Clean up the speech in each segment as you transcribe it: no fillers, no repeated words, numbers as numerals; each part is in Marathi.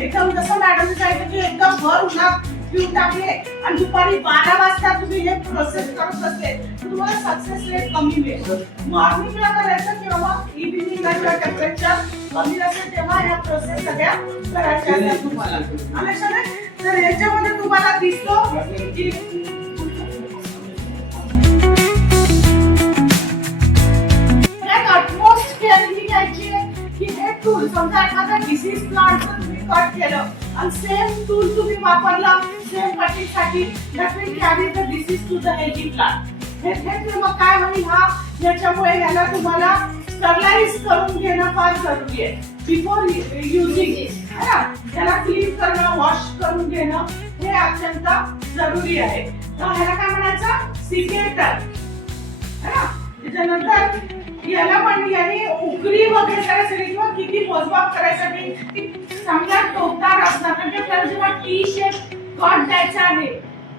एकदम जसं मॅडम सांगितलं की एकदम भर उन्हात पिऊन टाकले आणि दुपारी 12 वाजता तुम्ही हे प्रोसेस करत असले तर तुम्हाला सक्सेस रेट कमी मिळेल. मॉर्निंगला करायचं किंवा मग इव्हिनिंगला जेव्हा टेम्परेचर कमी असेल तेव्हा ह्या प्रोसेस सगळ्या करायच्या असतात तुम्हाला. आणि तर ह्याच्यामध्ये तुम्हाला दिसतो की utmost केअरली घ्यायची की हे टूल समजा एखादा डिसीज प्लांट तुम्ही कट केलं आणि सेम टूल तुम्ही वापरलं सेम कटिंग साठी that will carry the disease to the healthy plant. हे मग काय होईल हा याच्यामुळे याला तुम्हाला स्टरलाइज करून घेणं फार जरुरी आहे बिफोर युजिंग है ना. याला क्लीन करणं वॉश करून घेणं हे अत्यंत जरुरी आहे. तर ह्याला काय म्हणायचं सिकेटर है ना. त्याच्यानंतर याला पण याने उकरी वगैरे करायसाठी किंवा किती मोजमाप करायसाठी चांगला टोकदार असणार म्हणजे त्याला जेव्हा टी शेप कट द्यायचा आहे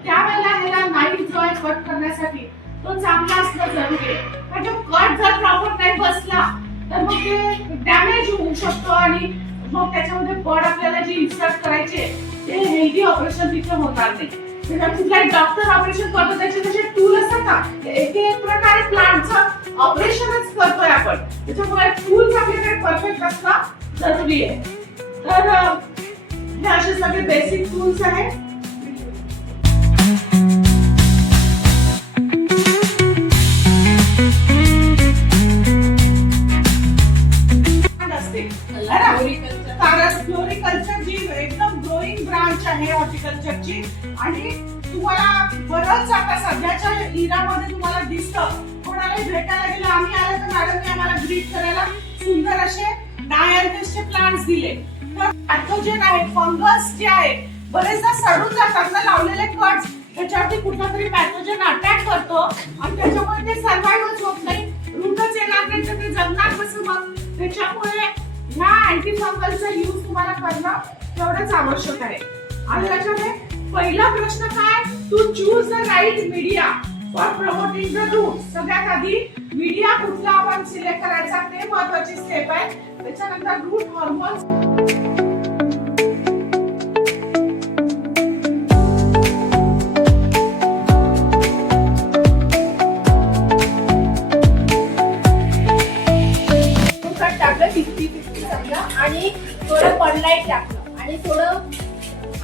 त्यावेळेला ह्याला नाईफ जो आहे कट करण्यासाठी तो चांगला असणं जरुरी आहे. पण तो कट जर प्रॉपर नाही बसला तर मग ते डॅमेज होऊ शकतो आणि मग त्याच्यामध्ये बर्ड आपल्याला जे इन्सर्ट करायचे ते हेल्दी ऑपरेशन तिथे होणार नाही. कुठलाही डॉक्टर ऑपरेशन करतो त्याचे जसे टूल असतात ना एक प्रकारे प्लांटचं ऑपरेशनच करतोय आपण. त्याच्यामुळे टूल्स आपल्याकडे परफेक्ट असणं जरुरी आहे. तर हे असे सगळे बेसिक टूल्स आहेत. फ्लोरिकल्चर जी एकदम ग्रोइंग ब्रांच आहे हॉर्टिकल्चरची आणि तुम्हाला बरंच आता सध्याच्या इरामध्ये तुम्हाला दिसतं कोणाला भेटायला गेलं आम्ही आलो तर मॅडमने आम्हाला ग्रीट करायला सुंदर असे डायर्थेसचे प्लांट्स दिले. तर पॅथोजेन आहे फंगस जे आहे बरेचदा सडून जातात ना लावलेले कट्स त्याच्यावरती कुठला तरी पॅथोजेन अटॅक करतो आणि त्याच्यामुळे ते सर्वाइव्हच होत नाही रूटच येणार नाही तर ते जगणार कसं मग. त्याच्यामुळे ह्या अँटी फंगलचा यूज तुम्हाला करणं तेवढंच आवश्यक आहे. आणि त्याच्यामध्ये पहिला प्रश्न काय to choose the right media for promoting the route. सगळ्यात आधी मीडिया कुठला आपण सिलेक्ट करायचा ते महत्त्वाची स्टेप आहे. त्याच्यानंतर रूट हार्मोन्स आणि थोडं पनलाईट टाकलं आणि थोडं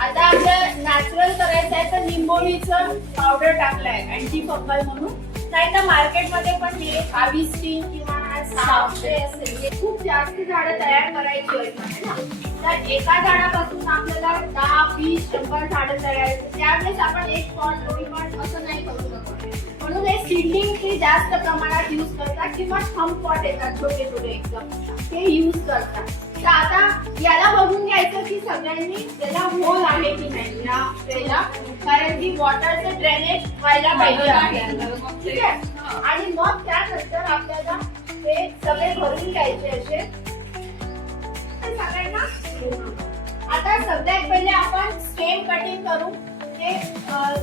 आता आपल्या नॅचरल करायचं आहे तर लिंबोळीचं पावडर टाकलाय अँटी फंगल म्हणून नाही तर मार्केटमध्ये पण हे 22 किंवा 600 असेल. हे खूप जास्त झाडं तयार करायची आहेत ना, तर एका झाडापासून आपल्याला 10, 20, 100 झाडं तयार होतात. त्यावेळेस आपण एक पॉट 2 पॉट असं नाही करू शकत. म्हणून हे सीडलिंग ते जास्त प्रमाणात यूज करतात किंवा थंब पॉट येतात छोटे छोटे एकदम, ते यूज करतात. तर आता याला बघून घ्यायचं की सगळ्यांनी त्याला होल आहे की नाही या ट्रेला, कारण की वॉटरचं ड्रेनेज व्हायला पाहिजे आपल्याला. ठीक आहे. आणि मग त्यानंतर आपल्याला ते सगळे भरून घ्यायचे असे सगळ्यांना. आता सगळ्यात पहिले आपण स्टेम कटिंग करू. ते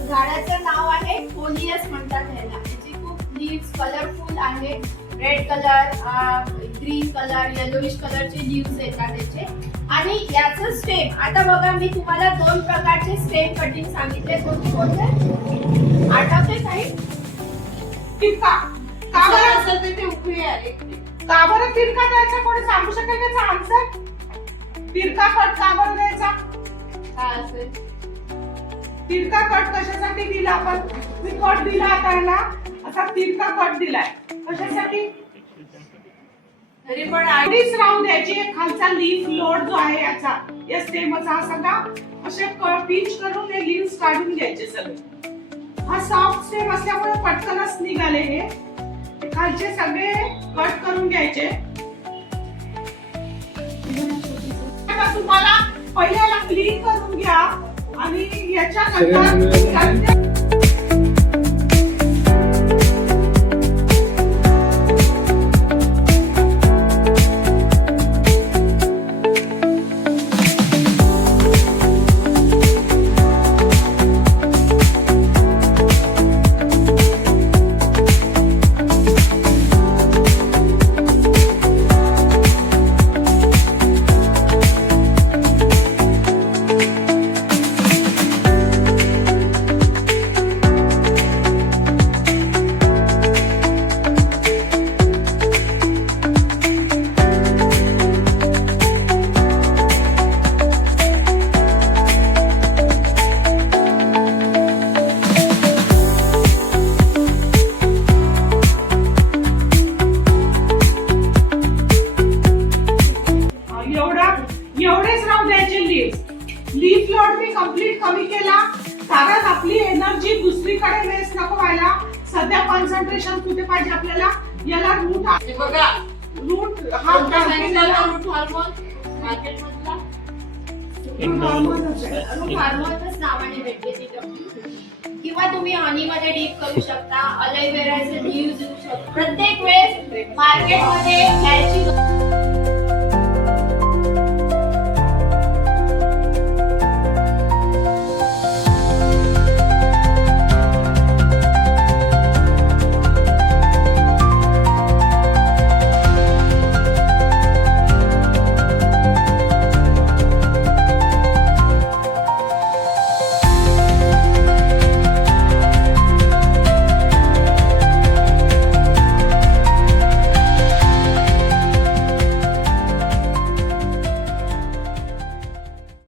झाडाचं नाव आहे फोलियस म्हणतात ह्याला. त्याची खूप लीव्स कलरफुल आहे, red colour, green colour, yellowish कलरचे लीव्स येतात त्याचे. आणि याचं स्टेम आता बघा, मी तुम्हाला 2 प्रकारचे स्टेम कटिंग सांगितले. कोणते आठवते काही? तिरका का बरं असेल ते उकळी आले. का बरं तिरका द्यायचा? कोणी सांगू शकेल त्याचा आन्सर? तिरका कट का बरं द्यायचा? काय असेल? तिरका कट कशासाठी दिला आपण? मी कट दिला आता ह्याला, असा तिरका कट दिलाय कशासाठी? तरी पण आधीच राहू द्यायची. खालचा लीफ लोड जो आहे याचा, या स्टेमचा सगळा असे पिंच करून हे लीव्स काढून घ्यायचे सगळे. हा सॉफ्ट स्टेम असल्यामुळे पटकनच निघाले हे. खालचे सगळे कट करून घ्यायचे. आता तुम्हाला पहिल्याला क्लीन करून घ्या आणि याच्यानंतर एवढेच राहू द्यायचे लीव्स. लीफ लोड मी कम्प्लीट कमी केला, कारण आपली एनर्जी दुसरीकडे वेस्ट नको व्हायला. सध्या कॉन्सन्ट्रेशन कुठे पाहिजे आपल्याला? याला रूट आहे बघा. रूट हा रूट हार्मोन मार्केटमधला रूट हार्मोनच नावाने भेटते ती टोमॅटो. किंवा तुम्ही हनी मध्ये डीप करू शकता, अलोवेराचे लीव्स देऊ शकता. प्रत्येक वेळेस मार्केटमध्ये घ्यायची